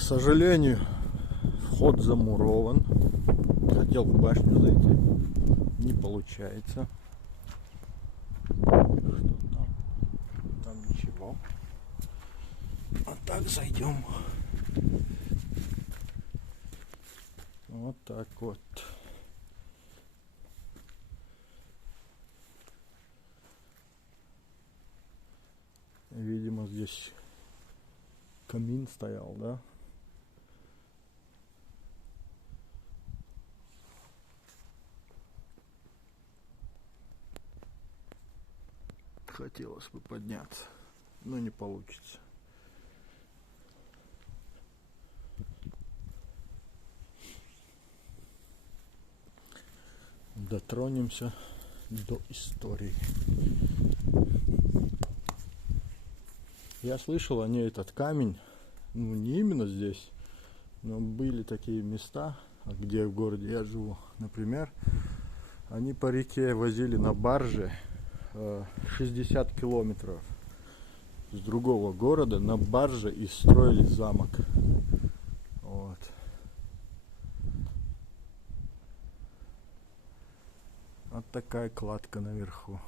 К сожалению, вход замурован. Хотел в башню зайти, не получается. Что там? Там ничего. А так зайдем. Вот так вот. Видимо, здесь камин стоял, да? Хотелось бы подняться, но не получится. Дотронемся до истории. Я слышал, они этот камень, ну не именно здесь, но были такие места, где в городе я живу, например, они по реке возили на барже 60 километров с другого города на барже и строили замок. Вот. Вот такая кладка наверху.